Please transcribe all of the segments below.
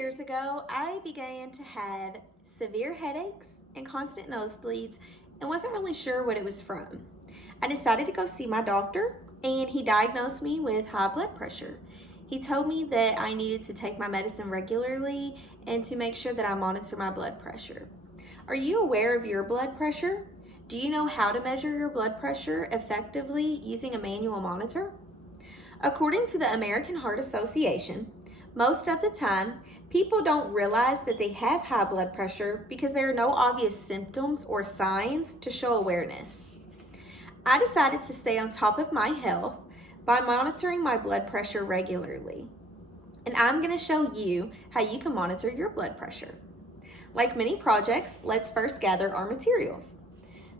years ago, I began to have severe headaches and constant nosebleeds and wasn't really sure what it was from. I decided to go see my doctor, and he diagnosed me with high blood pressure. He told me that I needed to take my medicine regularly and to make sure that I monitor my blood pressure. Are you aware of your blood pressure? Do you know how to measure your blood pressure effectively using a manual monitor? According to the American Heart Association, most of the time, people don't realize that they have high blood pressure because there are no obvious symptoms or signs to show awareness. I decided to stay on top of my health by monitoring my blood pressure regularly. And I'm going to show you how you can monitor your blood pressure. Like many projects, let's first gather our materials.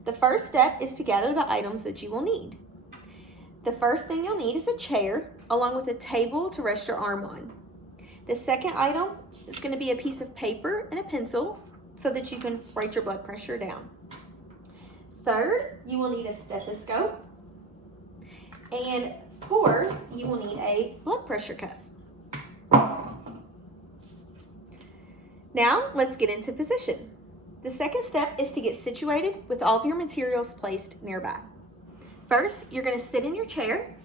The first step is to gather the items that you will need. The first thing you'll need is a chair along with a table to rest your arm on. The second item is going to be a piece of paper and a pencil so that you can write your blood pressure down. Third, you will need a stethoscope. And fourth, you will need a blood pressure cuff. Now, let's get into position. The second step is to get situated with all of your materials placed nearby. First, you're going to sit in your chair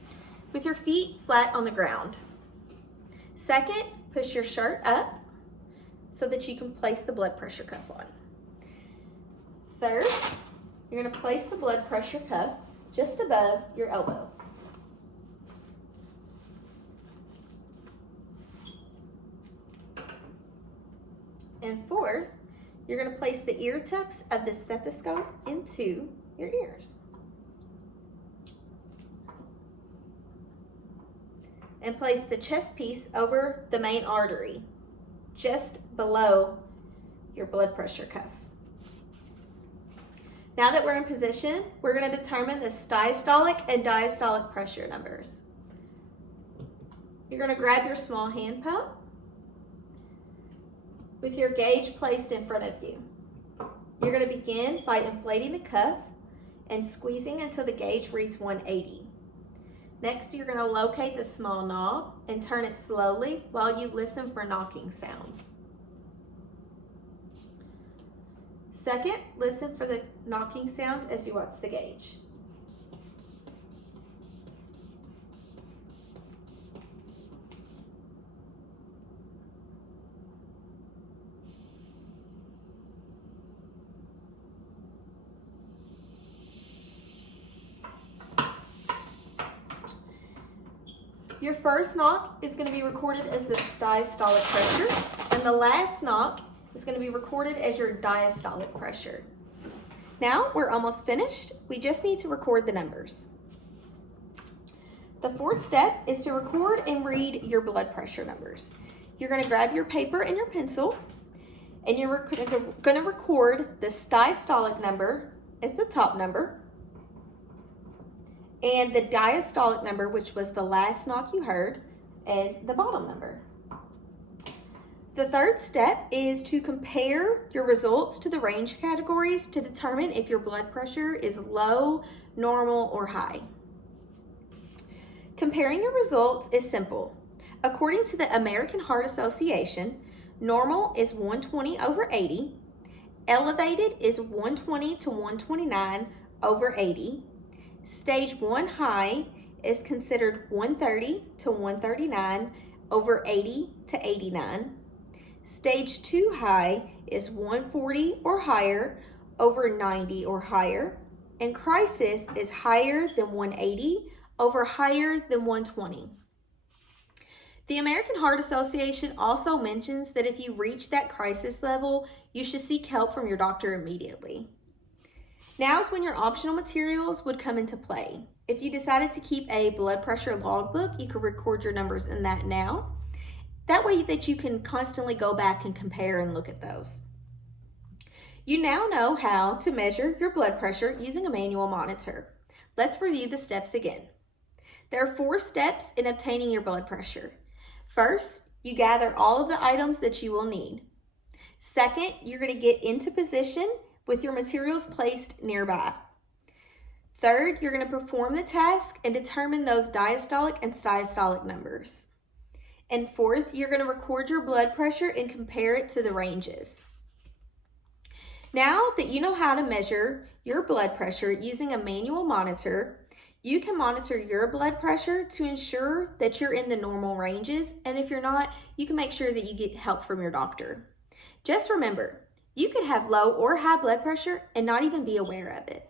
with your feet flat on the ground. Second, push your shirt up so that you can place the blood pressure cuff on. Third, you're going to place the blood pressure cuff just above your elbow. And fourth, you're going to place the ear tips of the stethoscope into your ears. And place the chest piece over the main artery, just below your blood pressure cuff. Now that we're in position, we're going to determine the systolic and diastolic pressure numbers. You're going to grab your small hand pump with your gauge placed in front of you. You're going to begin by inflating the cuff and squeezing until the gauge reads 180. Next, you're going to locate the small knob and turn it slowly while you listen for knocking sounds. Second, listen for the knocking sounds as you watch the gauge. Your first knock is going to be recorded as the systolic pressure, and the last knock is going to be recorded as your diastolic pressure. Now we're almost finished. We just need to record the numbers. The fourth step is to record and read your blood pressure numbers. You're going to grab your paper and your pencil, and you're going to record the systolic number as the top number, and the diastolic number, which was the last knock you heard, as the bottom number. The third step is to compare your results to the range categories to determine if your blood pressure is low, normal, or high. Comparing your results is simple. According to the American Heart Association, normal is 120 over 80, elevated is 120 to 129 over 80, Stage 1 high is considered 130 to 139 over 80 to 89. Stage 2 high is 140 or higher over 90 or higher. And crisis is higher than 180 over higher than 120. The American Heart Association also mentions that if you reach that crisis level, you should seek help from your doctor immediately. Now is when your optional materials would come into play. If you decided to keep a blood pressure logbook, you could record your numbers in that now. That way that you can constantly go back and compare and look at those. You now know how to measure your blood pressure using a manual monitor. Let's review the steps again. There are 4 steps in obtaining your blood pressure. First, you gather all of the items that you will need. Second, you're going to get into position with your materials placed nearby. Third, you're going to perform the task and determine those diastolic and systolic numbers. And fourth, you're going to record your blood pressure and compare it to the ranges. Now that you know how to measure your blood pressure using a manual monitor, you can monitor your blood pressure to ensure that you're in the normal ranges, and if you're not, you can make sure that you get help from your doctor. Just remember, you could have low or high blood pressure and not even be aware of it.